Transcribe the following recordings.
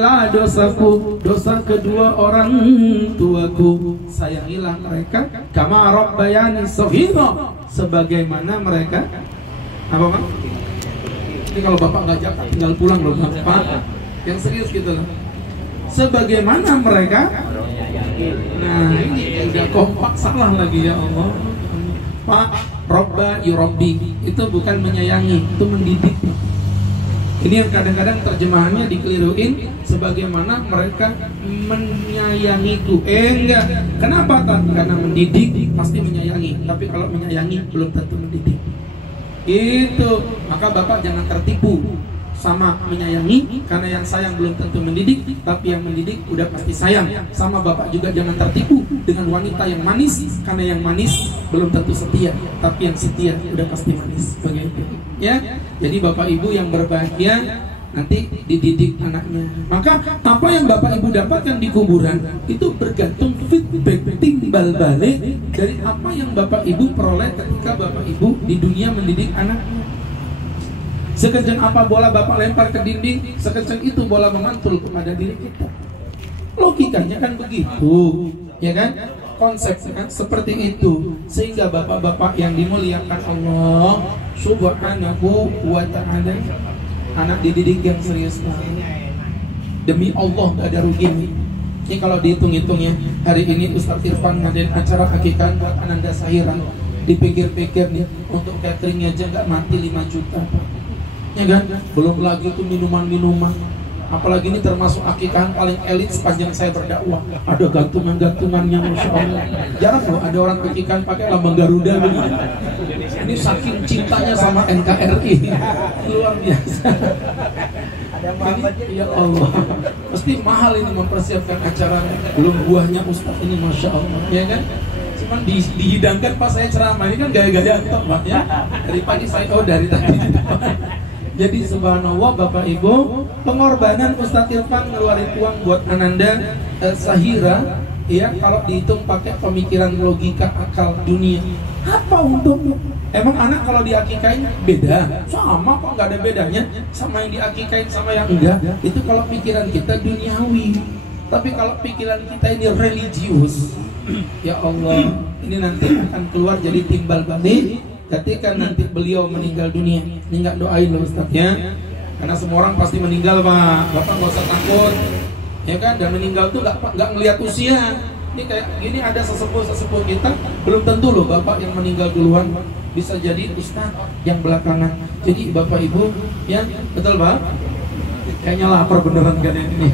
dosaku, dosa kedua orang tuaku, sayangilah mereka kama rabbayani shaghira, sebagaimana mereka apa Pak? Ini kalau Bapak nggak jaga tinggal pulang loh Bapak, yang serius gitu loh. Sebagaimana mereka, nah ini udah kompak salah lagi ya Allah. Pak, robba yurabbi itu bukan menyayangi, itu mendidik. Ini yang kadang-kadang terjemahannya dikeliruin sebagaimana mereka menyayangiku. Enggak. Kenapa tak? Karena mendidik pasti menyayangi. Tapi kalau menyayangi belum tentu mendidik. Itu. Maka Bapak jangan tertipu sama menyayangi, karena yang sayang belum tentu mendidik, tapi yang mendidik udah pasti sayang. Sama Bapak juga jangan tertipu dengan wanita yang manis, karena yang manis belum tentu setia, tapi yang setia udah pasti manis. Begitu. Ya, jadi Bapak Ibu yang berbahagia nanti dididik anaknya. Maka apa yang Bapak Ibu dapatkan di kuburan itu bergantung feedback timbal balik dari apa yang Bapak Ibu peroleh ketika Bapak Ibu di dunia mendidik anaknya. Sekencang apa bola Bapak lempar ke dinding, sekencang itu bola memantul kepada diri kita. Logikanya kan begitu, ya kan? Konsepnya seperti itu. Sehingga bapak-bapak yang dimuliakan Allah Subhanahu wa ta'ala, anak dididik yang serius demi Allah gak ada rugi. Ini kalau dihitung-hitungnya, hari ini Ustadz Irfan ngadain acara akikah buat Ananda Sahira. Dipikir-pikir nih, untuk cateringnya aja gak mati 5 juta ya kan? Belum lagi itu minuman-minuman. Apalagi ini termasuk akikah paling elit sepanjang saya berdakwah. Ada gantungan-gantungannya, Masya Allah. Jarang loh ada orang akikah pakai lambang Garuda begini. Ini saking cintanya sama NKRI, luar biasa. Ini, ya Allah, pasti mahal ini mempersiapkan acaranya. Belum buahnya Ustadz ini, Masya Allah, ya kan? Cuman dihidangkan pas saya ceramah, ini kan gaya-gaya top Pak ya. Dari pagi saya, dari tadi. Jadi subhanallah Bapak Ibu, pengorbanan Ustadz Irfan ngeluarin uang buat Ananda Sahira, ya kalau dihitung pakai pemikiran logika akal dunia, apa untungnya? Emang anak kalau diakikain beda? Sama kok, nggak ada bedanya sama yang diakikain sama yang enggak. Itu kalau pikiran kita duniawi. Tapi kalau pikiran kita ini religius, ya Allah, ini nanti akan keluar jadi timbal balik ketika nanti beliau meninggal dunia. Ini nggak doain loh Ustaz ya, karena semua orang pasti meninggal Pak. Bapak nggak usah takut, ya kan? Dan meninggal tuh nggak ngelihat usia. Ini kayak gini, ada sesepuh kita belum tentu loh Bapak yang meninggal duluan, bisa jadi Ustaz yang belakangan. Jadi Bapak Ibu ya, betul Pak? Kayaknya lapar beneran kan ini.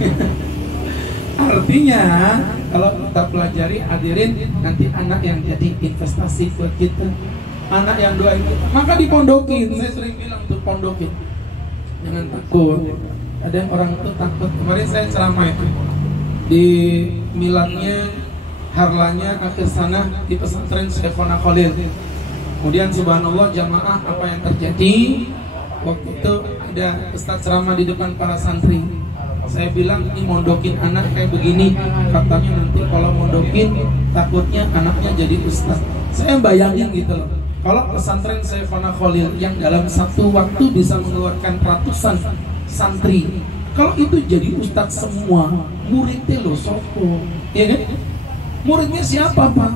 Artinya kalau kita pelajari, hadirin, nanti anak yang jadi investasi buat kita, anak yang doain kita, maka dipondokin. Saya sering bilang tuh pondokin, jangan takut. Ada yang orang tuh takut. Kemarin saya ceramah itu di miladnya, harlanya, akhir sana di pesantren Syekhona Khalil. Kemudian subhanallah jamaah, apa yang terjadi waktu itu, ada ustadz ceramah di depan para santri. Saya bilang ini mondokin anak kayak begini, katanya nanti kalau mondokin takutnya anaknya jadi ustadz. Saya bayangin gitu loh, kalau pesantren Syekhona Khalil yang dalam satu waktu bisa mengeluarkan ratusan santri, kalau itu jadi ustadz semua, muridnya loh sopo, ya kan? Muridnya siapa Pak?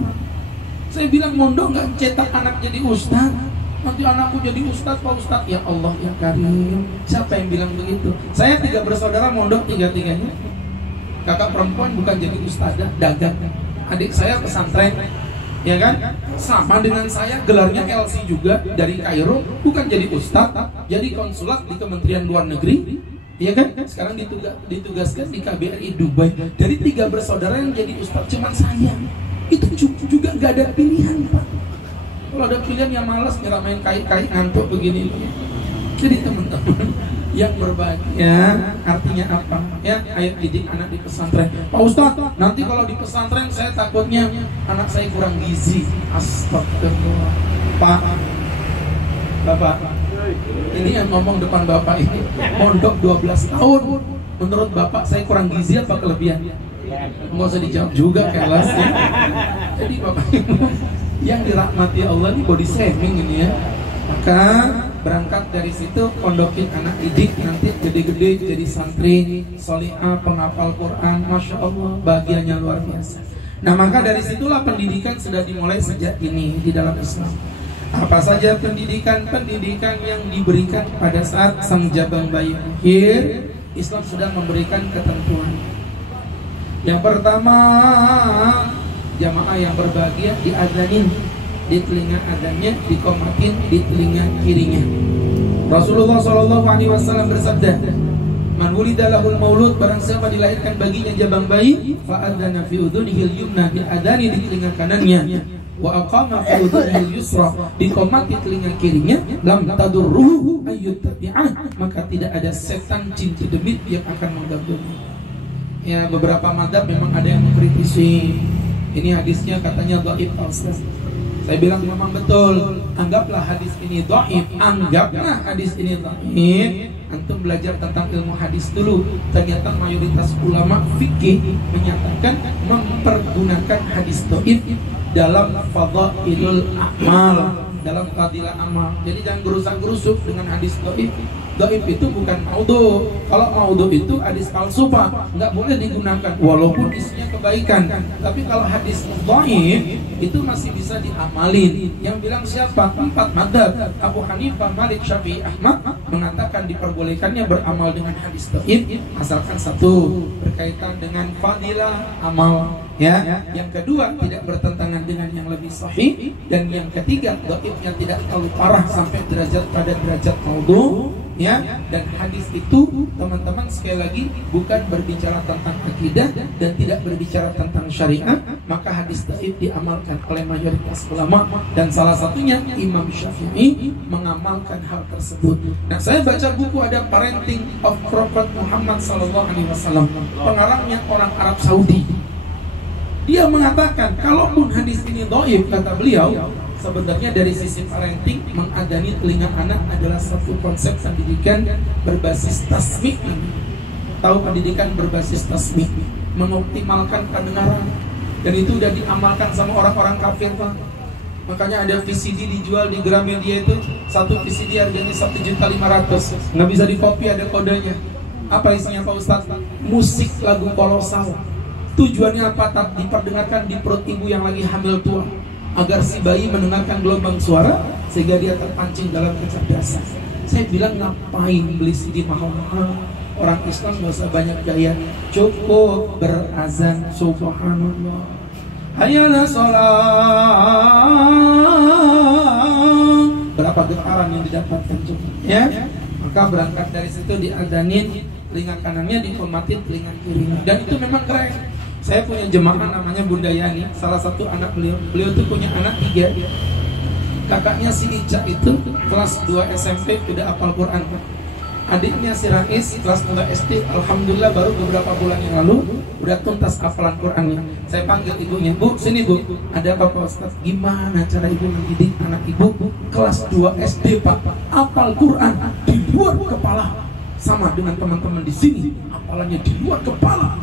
Saya bilang mondok nggak cetak anak jadi ustadz, nanti anakku jadi ustadz Pak Ustadz. Ya Allah ya Karim, siapa yang bilang begitu? Saya 3 bersaudara mondok, 3-tiganya. Kakak perempuan bukan jadi ustadzah, dagang. Adik saya pesantren, ya kan? Sama dengan saya, gelarnya LC juga dari Kairo, bukan jadi ustadz, jadi konsulat di Kementerian Luar Negeri, ya kan? Sekarang ditugaskan di KBRI Dubai. Dari 3 bersaudara yang jadi ustadz cuma saya. Itu juga nggak ada pilihan Pak. Kalau ada pilihan yang malas nyeramain kai-kai ngantuk begini. Jadi teman-teman yang berbahagia artinya apa? Ya, ayo didik anak di pesantren. Pak Ustadz, nanti kalau di pesantren saya takutnya anak saya kurang gizi. Astagfirullah. Pak, Bapak, ini yang ngomong depan Bapak ini mondok 12 tahun. Menurut Bapak saya kurang gizi apa kelebihan? Nggak usah dijawab juga kelas ya. Jadi Bapak Ibu yang dirahmati Allah, ini body shaming ini ya. Maka berangkat dari situ, pondokin anak didik, nanti gede-gede jadi santri, solihah, penghafal Quran, Masya Allah, bahagianya luar biasa. Nah maka dari situlah pendidikan sudah dimulai sejak ini di dalam Islam. Apa saja pendidikan yang diberikan pada saat sang jabang bayi lahir, Islam sudah memberikan ketentuan. Yang pertama, jamaah yang berbahagia diadzanin di telinga adanya, dikomatin di telinga kirinya. Rasulullah SAW bersabda, "Man wulida lahul maulud," barang siapa dilahirkan baginya jabang bayi, fa adzana fi udhunihil yumna, diadani di telinga kanannya, wa aqama fi udhunihil yusra, dikomati telinga kirinya, lam tadurruhu ayyutabi'ah, maka tidak ada setan jin demit yang akan mengganggunya. Ya, beberapa madzhab memang ada yang mengkritisi ini hadisnya, katanya dhaif al-Ustaz. Saya bilang memang betul, anggaplah hadis ini dhaif, anggaplah hadis ini dhaif. Antum belajar tentang ilmu hadis dulu. Ternyata mayoritas ulama fikih menyatakan mempergunakan hadis dhaif dalam fadailul amal, dalam fadilah amal. Jadi jangan gerusak-gerusuk dengan hadis dhaif. Dhaif itu bukan maudhu. Kalau maudhu itu hadis palsu Pak, nggak boleh digunakan walaupun isinya kebaikan. Tapi kalau hadis dhaif itu masih bisa diamalin. Yang bilang siapa? 4 madzhab, Abu Hanifah, Malik, Syafi'i, Ahmad, mengatakan diperbolehkannya beramal dengan hadis dhaif asalkan satu, berkaitan dengan fadilah amal, ya. Yang kedua, tidak bertentangan dengan yang lebih sahih, dan yang ketiga, dhaifnya tidak terlalu parah sampai derajat pada derajat maudhu, ya. Dan hadis itu teman-teman sekali lagi bukan berbicara tentang akidah dan tidak berbicara tentang syariat, maka hadis dhaif diamalkan oleh mayoritas ulama, dan salah satunya Imam Syafi'i mengamalkan hal tersebut. Nah, saya baca buku ada Parenting of Prophet Muhammad SAW, pengarangnya orang Arab Saudi. Dia mengatakan kalaupun hadis ini dhaif, kata beliau, sebenarnya dari sisi parenting, mengadani telinga anak adalah satu konsep pendidikan berbasis tasmi'. Tahu pendidikan berbasis tasmi', mengoptimalkan pendengaran, dan itu udah diamalkan sama orang-orang kafir Pak. Makanya ada VCD dijual di Gramedia itu, satu VCD harganya 1.500.000, nggak bisa di copy, ada kodenya. Apa isinya Pak Ustadz? Musik lagu kolosal. Tujuannya apa? Diperdengarkan di perut ibu yang lagi hamil tua, agar si bayi mendengarkan gelombang suara sehingga dia terpancing dalam kecerdasan. Saya bilang ngapain beli CD mahal-mahal? Orang Islam gak usah banyak gaya, cukup berazan subhanallah, hayalah sholat. Berapa getaran yang didapatkan coba, ya? Maka berangkat dari situ diadanin telinga kanannya, dikomatin telinga kirinya, dan itu memang keren. Saya punya jemaah namanya Bunda Yani, salah satu anak beliau. Beliau tuh punya anak 3. Kakaknya si Ica itu kelas 2 SMP udah hafal Quran. Adiknya si Rais kelas 2 SD, alhamdulillah baru beberapa bulan yang lalu udah tuntas hafalan Qurannya. Saya panggil ibunya, "Bu, sini Bu, ada apa Pak Ustaz?" "Gimana cara ibu mendidik anak ibu kelas 2 SD Pak, hafal Quran di luar kepala, sama dengan teman-teman di sini, hafalannya di luar kepala."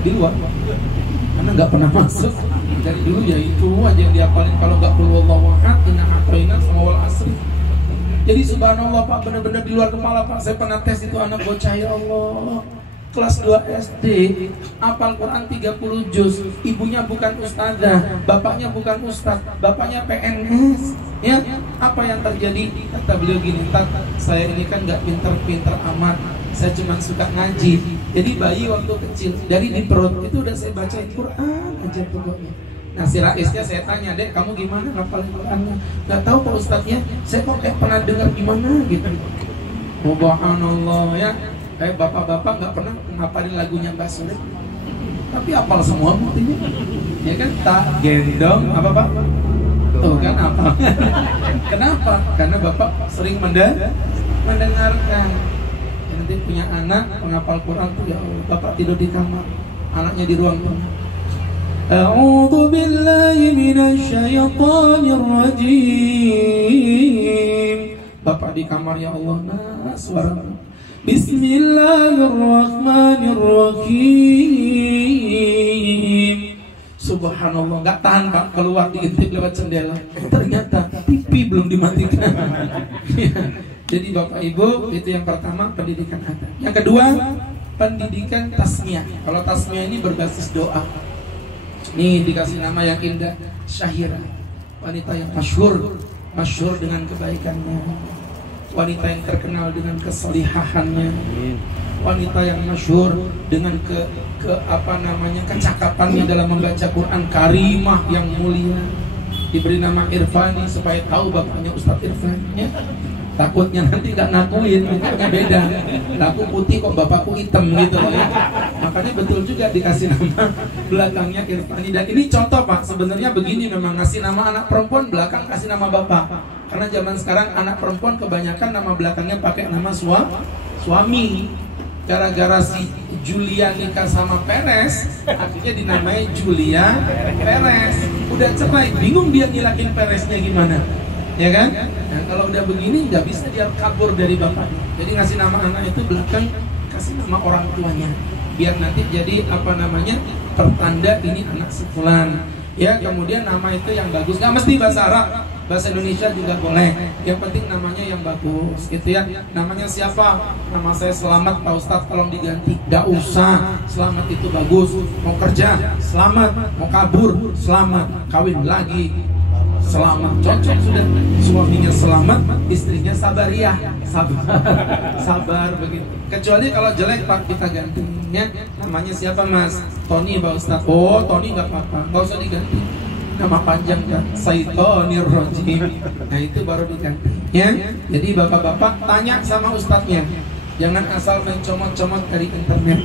Di luar, karena nggak pernah masuk dari dulu, ya itu aja yang dihafalin. Kalau nggak qul huwallahu ahad, inna a'tainaka sama wal asri. Jadi subhanallah Pak, benar-benar di luar kepala Pak. Saya pernah tes itu anak bocah, ya Allah, kelas 2 SD, hafal Quran 30 juz. Ibunya bukan ustazah, bapaknya bukan ustaz, bapaknya PNS. Ya, apa yang terjadi? Kata beliau gini, "Tat, saya ini kan nggak pinter-pinter amat, saya cuma suka ngaji." Jadi bayi waktu kecil, dari di perut itu udah saya bacain Quran aja pokoknya. Nah si Raisnya saya tanya, "Dek, kamu gimana ngapalin Qurannya?" "Gak tahu Pak Ustadznya, saya kok pernah dengar gimana gitu." Subhanallah, ya. Bapak-bapak gak pernah ngapalin lagunya Mbak Sulit, tapi hafal semua buktinya. Ya kan, tak gendong, apa Pak? Tuh kan apa? Kenapa? Karena Bapak sering mendengarkan. Nanti punya anak penghafal Quran tuh, ya Allah, Bapak tidur di kamar, anaknya di ruang tengah. A'udzu billahi minasyaitonir rajim. Bapak di kamar, ya Allah, nah suara. Bismillahirrahmanirrahim. subhanallah, nggak tahan Pak, keluar diintip lewat jendela. Ternyata TV belum dimatikan. Jadi Bapak Ibu, itu yang pertama, pendidikan adab. Yang kedua, pendidikan tasmiyah. Kalau tasmiyah ini berbasis doa. Nih dikasih nama yang indah, Syahira. Wanita yang masyhur dengan kebaikannya. Wanita yang terkenal dengan keselihahannya. Wanita yang masyhur dengan kecakapannya dalam membaca Quran, karimah yang mulia. Diberi nama Irfani supaya tahu bapaknya Ustadz Irfani, ya. Takutnya nanti gak ngakuin, bapaknya beda. Aku putih kok bapakku hitam gitu, ya. Makanya betul juga dikasih nama belakangnya Irfani. Dan ini contoh Pak, sebenarnya begini, memang ngasih nama anak perempuan belakang kasih nama bapak. Karena zaman sekarang anak perempuan kebanyakan nama belakangnya pakai nama suami. Gara-gara si Julia nikah sama Perez, akhirnya dinamai Julia Perez. Udah cerai, bingung dia ngilakin Pereznya gimana, ya kan? Nah kalau udah begini nggak bisa dia kabur dari bapaknya. Jadi ngasih nama anak itu belakang kasih nama orang tuanya, biar nanti jadi pertanda ini anak si fulan. Ya, kemudian nama itu yang bagus, nggak mesti bahasa Arab, bahasa Indonesia juga boleh. Yang penting namanya yang bagus, gitu ya. Namanya siapa? Nama saya Selamat Pak Ustadz, tolong diganti. Gak usah, Selamat itu bagus. Mau kerja, Selamat. Mau kabur, Selamat. Kawin lagi, Selamat. Cocok sudah. Suaminya Selamat, istrinya Sabariah. Sabar begitu. Kecuali kalau jelek Pak, kita gantinya. Namanya siapa Mas? Tony Pak Ustadz. Oh Tony nggak apa-apa, nggak usah diganti. Nama panjang kan, Saitonir Rojim. Nah itu baru diganti, ya. Jadi bapak-bapak tanya sama ustadznya, jangan asal mencomot-comot dari internet.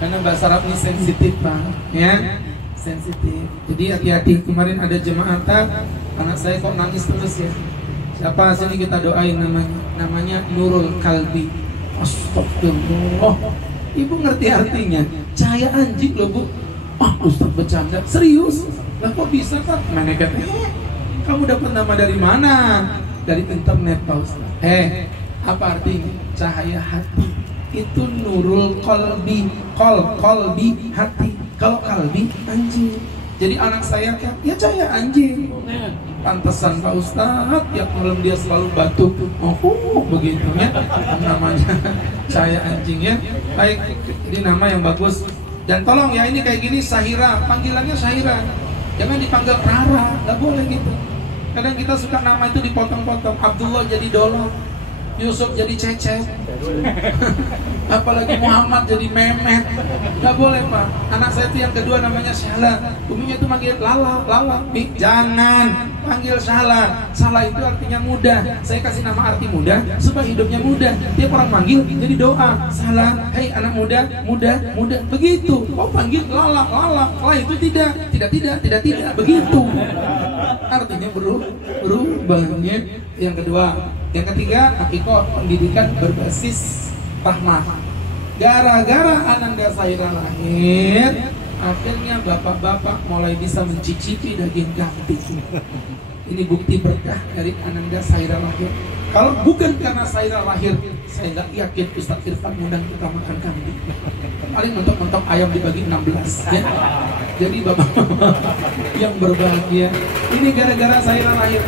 Karena bahasa Arab ini sensitif Pak, ya. Sensitif. Jadi hati-hati. Kemarin ada jemaah anak saya kok nangis terus ya. Siapa sini kita doain namanya Nurul Kalbi. Astagfirullah. Oh, ibu ngerti artinya? Cahaya anjing loh Bu. Ustadz bercanda, serius? Lah kok bisa Pak? Malaikat, kamu dapat nama dari mana? Dari internet Pak Ustadz. Apa artinya? Cahaya hati. Itu Nurul Qalbi. Qalbi hati. Kalau kalbi anjing. Jadi anak saya kan, ya cahaya anjing. Pantesan Pak Ustadz, tiap malam dia selalu batuk. Begitu ya. Namanya cahaya anjing ya. Baik, ini nama yang bagus. Dan tolong ya, ini kayak gini Syahira, panggilannya Syahira. Jangan dipanggil Rara, nggak boleh gitu. Kadang kita suka nama itu dipotong-potong. Abdullah jadi Dolor, Yusuf jadi Cecep, apalagi Muhammad jadi Mehmet. Nggak boleh Pak. Anak saya itu yang kedua namanya Syahla, uminya itu manggil Lala. Jangan panggil Syahla. Salah itu artinya mudah. Saya kasih nama arti mudah supaya hidupnya mudah. Tiap orang manggil jadi doa. Syahla, hei anak muda. Begitu. Oh panggil Lala. Itu tidak. Begitu. Artinya berubahnya. Yang kedua. Yang ketiga, akikoh, pendidikan berbasis rahmah. Gara-gara Ananda Syahira lahir, akhirnya bapak-bapak mulai bisa mencicipi daging kambing. Ini bukti berkah dari Ananda Syahira lahir. Kalau bukan karena Syahira lahir, saya nggak yakin Ustadz Irfan ngundang kita makan kambing. Paling mentok-mentok ayam dibagi 16 ya. Jadi bapak-bapak yang berbahagia, ini gara-gara Syahira lahir.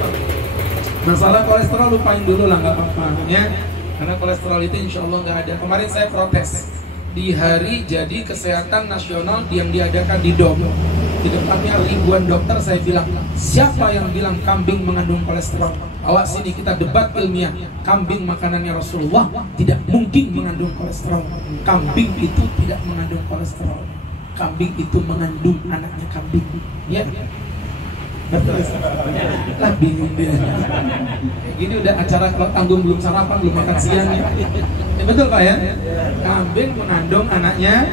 Masalah kolesterol lupain dulu lah, nggak apa-apa ya. Karena kolesterol itu insya Allah nggak ada. Kemarin saya protes di hari jadi kesehatan nasional yang diadakan di DOM. Di depannya ribuan dokter, saya bilang, siapa yang bilang kambing mengandung kolesterol? Awas sini kita debat ilmiah. Kambing makanannya Rasulullah tidak mungkin mengandung kolesterol. Kambing itu tidak mengandung kolesterol. Kambing itu mengandung anaknya kambing. Ya. Betul. Lah bingung dia. Kayak gini udah acara kalau tanggung belum sarapan, belum makan siang ya. Betul Pak ya? Kambing mengandung anaknya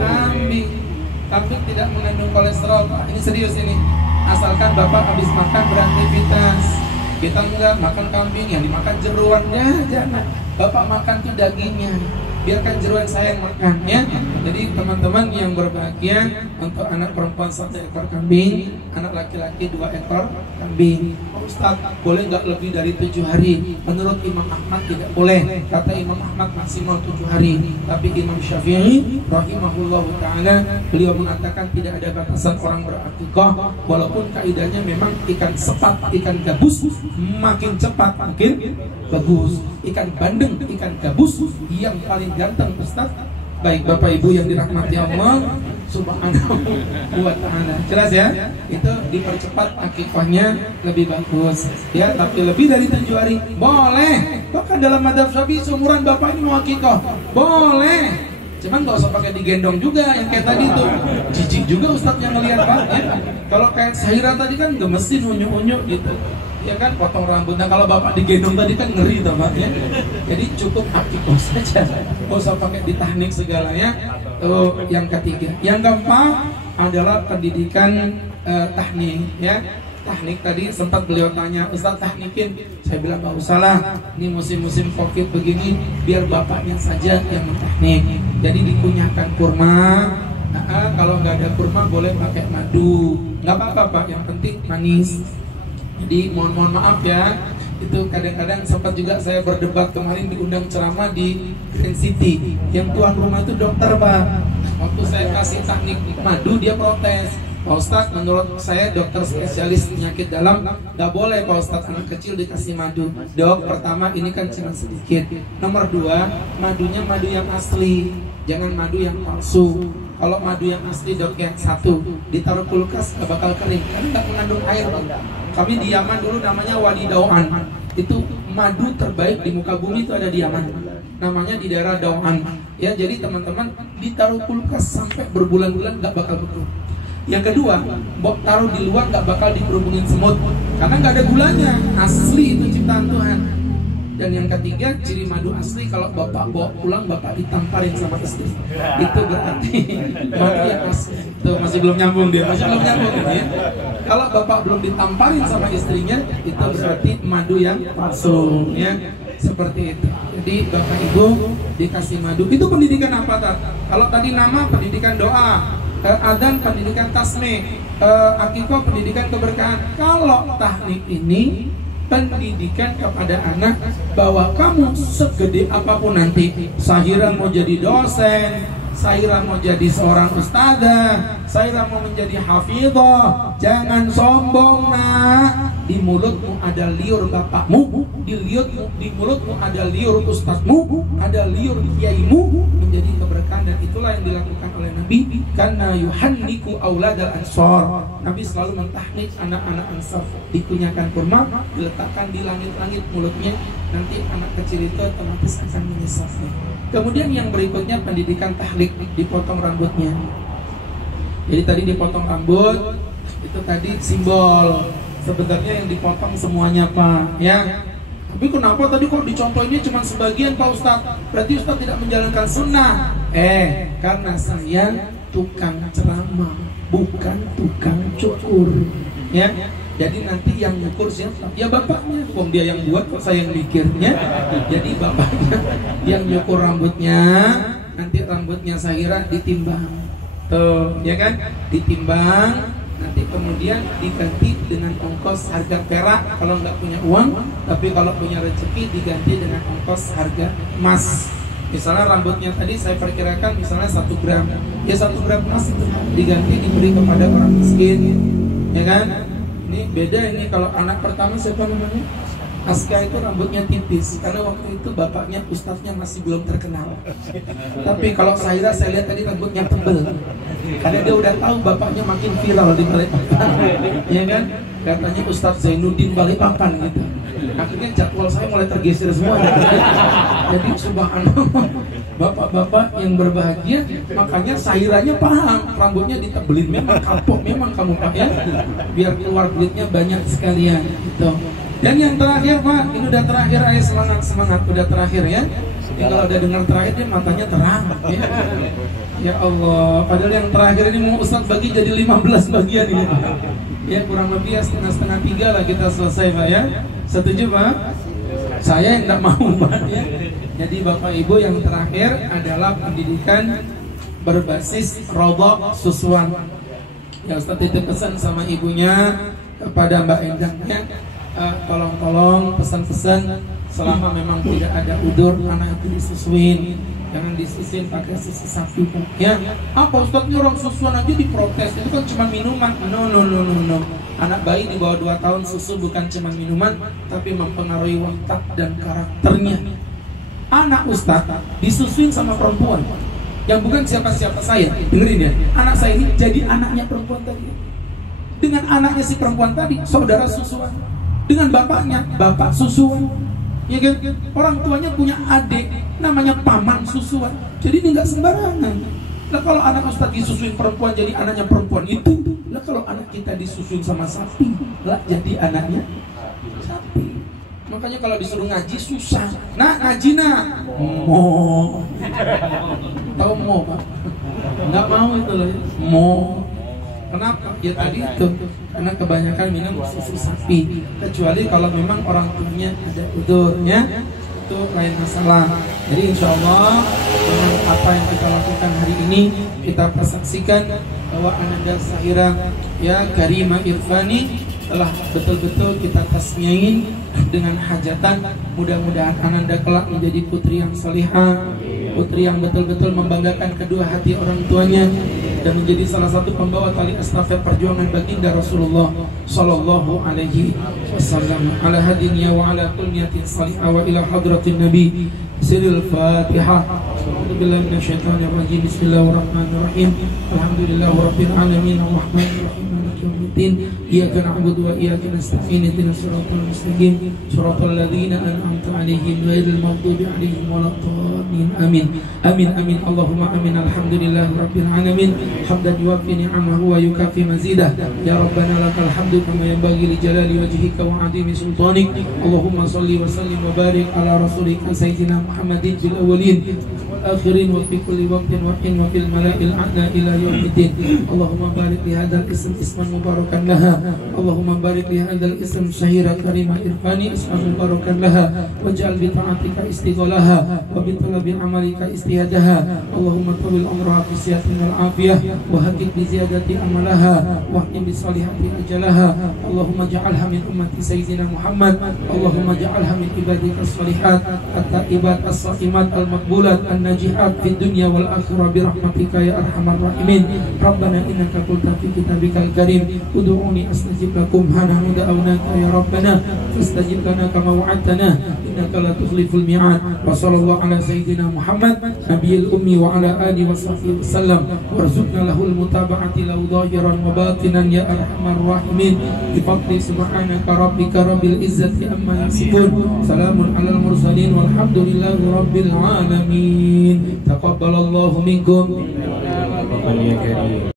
kambing. Kambing tidak mengandung kolesterol Pak. Ini serius ini. Asalkan Bapak habis makan beraktivitas. Kita enggak makan kambing, yang dimakan jeruannya jangan. Bapak makan tuh dagingnya. biarkan jeruan saya yang makan ya. Jadi teman-teman yang berbahagia, untuk anak perempuan 1 ekor kambing, anak laki-laki 2 ekor kambing. Ustaz, boleh nggak lebih dari 7 hari? Menurut Imam Ahmad tidak boleh. Kata Imam Ahmad maksimal 7 hari. Tapi Imam Syafi'i rahimahullahu ta'ala, beliau mengatakan tidak ada batasan orang berakikah. Walaupun kaidahnya memang ikan sepat, ikan gabus, makin cepat makin bagus. Ikan bandeng, ikan gabus yang paling ganteng, Ustaz. Baik Bapak Ibu yang dirahmati Allah Subhanahu wa ta'ala. Jelas ya? Itu dipercepat akikahnya lebih bagus ya. Tapi lebih dari 7 hari boleh. Bahkan dalam madzhab Syafi'i seumuran Bapak ini mau akikah boleh. Cuman nggak usah pakai digendong juga yang kayak tadi tuh. Jijik juga Ustadz yang ngelihat Pak ya. Kalau kayak Sahira tadi kan gemesin unyu-unyu gitu. Ya kan, potong rambut. Nah kalau Bapak digendong tadi kan ngeri tuh Pak ya. Jadi cukup akikah saja. Nggak usah pakai ditahnik segalanya. Yang ketiga, yang keempat adalah pendidikan tahnik ya. Tahnik tadi sempat beliau tanya, Ustaz tahnikin. Saya bilang nggak usah lah, ini musim-musim Covid begini, biar bapaknya saja yang mentahnik. Jadi dikunyahkan kurma. Kalau nggak ada kurma boleh pakai madu, nggak apa-apa Pak, yang penting manis. Jadi mohon maaf ya, itu kadang-kadang sempat juga saya berdebat kemarin diundang ceramah di Green City. Yang tuan rumah itu dokter Pak. Waktu saya kasih teknik madu dia protes. Pak Ustadz, menurut saya dokter spesialis penyakit dalam, nggak boleh Pak Ustadz anak kecil dikasih madu. Dok, pertama ini kan cuma sedikit. Nomor 2, madunya madu yang asli, jangan madu yang palsu. Kalau madu yang asli dok, yang satu ditaruh kulkas nggak bakal kering, karena nggak mengandung air Pak. Kami di Yaman dulu namanya Wadi Dauan. Itu madu terbaik di muka bumi itu ada di Yaman. Namanya di daerah Dauan. Ya, jadi teman-teman ditaruh kulkas sampai berbulan-bulan nggak bakal beku. Yang kedua, taruh di luar nggak bakal dikerubungin semut karena nggak ada gulanya, asli itu ciptaan Tuhan. Dan yang ketiga, ciri madu asli kalau bapak bawa pulang bapak ditamparin sama istri, itu berarti madu yang asli. Tuh masih belum nyambung dia, masih belum nyambung ya. Kalau bapak belum ditamparin sama istrinya, itu berarti madu yang palsu ya. Seperti itu. Jadi Bapak Ibu dikasih madu. Itu pendidikan apa tak? Kalau tadi nama pendidikan doa, adzan pendidikan tasmih, akikah pendidikan keberkahan. Kalau tahnik ini pendidikan kepada anak bahwa kamu segede apapun nanti, Sahira mau jadi dosen, Sahira mau jadi seorang ustazah, Sahira mau menjadi hafidhah, jangan sombong nak. Di mulutmu ada liur bapakmu, di mulutmu ada liur ustazmu, ada liur kiaimu, menjadi keberkahan. Dan itulah yang dilakukan oleh Nabi, karena yuhanniku auladal ansor. Nabi selalu mentahnik anak-anak ansor, dikunyahkan kurma, diletakkan di langit-langit mulutnya, nanti anak kecil itu otomatis akan menyesatnya. Kemudian yang berikutnya pendidikan tahlik, dipotong rambutnya. Jadi tadi dipotong rambut, itu tadi simbol. Sebenarnya yang dipotong semuanya Pak ya. Tapi kenapa tadi kok dicontohnya cuma sebagian Pak Ustadz? Berarti Ustadz tidak menjalankan sunnah. Karena saya tukang ceramah, bukan tukang cukur ya. Jadi nanti yang nyukur siapa? Ya bapaknya. Wong dia yang buat kok saya yang mikirnya. Jadi bapaknya yang nyukur rambutnya. Nanti rambutnya Sahira ditimbang. Tuh ya kan? Ditimbang. Nanti kemudian diganti dengan ongkos harga perak kalau nggak punya uang, tapi kalau punya rezeki diganti dengan ongkos harga emas. Misalnya rambutnya tadi saya perkirakan misalnya 1 gram, ya 1 gram emas itu diganti diberi kepada orang miskin, ya kan? Ini beda ini kalau anak pertama siapa namanya? Aska itu rambutnya tipis karena waktu itu bapaknya ustadznya masih belum terkenal. Tapi kalau Sahira saya lihat tadi rambutnya tebel karena dia udah tahu bapaknya makin viral di Balikpapan, ya kan? Katanya Ustadz Zainuddin Balikpapan gitu. Akhirnya jadwal saya mulai tergeser semua. Jadi subhanallah, bapak-bapak yang berbahagia, makanya Sahiranya paham rambutnya ditebelin, memang kapok memang kamu Pak ya, biar keluar duitnya banyak sekalian gitu. Dan yang terakhir Pak, ini udah terakhir, ayo semangat, udah terakhir ya. Ini kalau udah dengar terakhir dia matanya terang ya. Ya Allah, padahal yang terakhir ini mau Ustadz bagi jadi 15 bagian ini Pak. Ya kurang lebih ya setengah 3 lah kita selesai Pak ya. Setuju Pak? Saya yang nggak mau Pak ya. Jadi Bapak Ibu, yang terakhir adalah pendidikan berbasis rodok susuan. Ya, Ustaz titip pesan sama ibunya kepada Mbak Endangnya, tolong pesan-pesan selama memang tidak ada udur anak itu disusuin, jangan disusuin pakai susu sapi. Ya, apa Ustaz ini orang susuan aja diprotes, itu kan cuma minuman. No. Anak bayi di bawah 2 tahun susu bukan cuma minuman, tapi mempengaruhi watak dan karakternya. Anak Ustaz disusuin sama perempuan yang bukan siapa-siapa saya. Dengerin ya, anak saya ini jadi anaknya perempuan tadi. Dengan anaknya si perempuan tadi, saudara susuan. Dengan bapaknya, bapak susuan. Ya kan? Orang tuanya punya adik namanya paman susuan. Jadi ini nggak sembarangan. Lah kalau anak Ustaz disusuin perempuan jadi anaknya perempuan itu. Lah kalau anak kita disusuin sama sapi, lah jadi anaknya sapi. Makanya kalau disuruh ngaji susah. Nah, ngaji nak. Mo. Tahu mo, Pak? Enggak mau itu loh. Mo. Kenapa? Ya tadi itu. Karena kebanyakan minum susu sapi. Kecuali kalau memang orang tuanya ada udurnya, itu lain masalah. Jadi insya Allah dengan apa yang kita lakukan hari ini, kita persaksikan bahwa Ananda Sahira ya Karima Irfani telah betul-betul kita tasmiyain dengan hajatan. Mudah-mudahan Ananda kelak menjadi putri yang salihah, putri yang betul-betul membanggakan kedua hati orang tuanya, dan menjadi salah satu pembawa tali estafet perjuangan baginda Rasulullah sallallahu alaihi wasallam. Ala hadinya wa ala kulniyatin salihah wa ila hadratin nabi siril fatihah. A'udzubillahi minasyaitonir rajim. Bismillahirrahmanirrahim. Alhamdulillahirabbil alamin arrahmanir rahim. Iyyaka na'budu wa iyyaka nasta'in ihdinas siratal mustaqim siratal ladzina an'amta 'alaihim ghairil maghdubi 'alaihim waladdallin. Amin. Amin. Allahumma amin. Alhamdulillahirabbil alamin. Hamdan yuwaffi ni'amahu wa yukafi mazidah. Ya Rabbana lakal hamdu kama yanbaghi li jalali wajhika wa 'azimi sultanik. Allahumma shalli wa sallim wa barik ala rasulika sayyidina Muhammadin fil awwalin wal akhirin wa fi kulli waqtin wa hin wa fil mala'il a'la ila yaumiddin. Allahumma barik li hadzal ism isman mubarakan laha. Allahumma barik li hadzal ism Syahira Karima Irfani isman mubarakan laha waj'al bi ta'atika istighalaha wa bi talabi amalika istihadaha. Allahumma tawil umraha fi sihatin wal afiyah wa hakik bi ziyadati amalaha wa hakim bi salihati ajalaha. Allahumma ja'alha min ummati sayyidina Muhammad. Allahumma ja'alha min ibadika as-salihat at-taibat as-saimat al-maqbulat an-najihat fid dunya wal akhirah bi rahmatika ya arhamar rahimin. Rabbana innaka qulta fi kitabikal karim ud'uni astajib lakum hana da'awnaka ya rabbana fastajib lana kama wa'adtana innaka la tukhliful mi'ad. Wa sallallahu ala sayyidina Muhammad nabiyil ummi wa ala alihi wa sahbihi wasallam warzuqna lahul mutaba'ati lahu dhahiran wa batinan ya arhamar rahimin. Bi fadli subhanaka rabbika rabbil izzati amma yasifun salamun alal mursalin walhamdulillahi rabbil alamin. Taqabbalallahu minkum.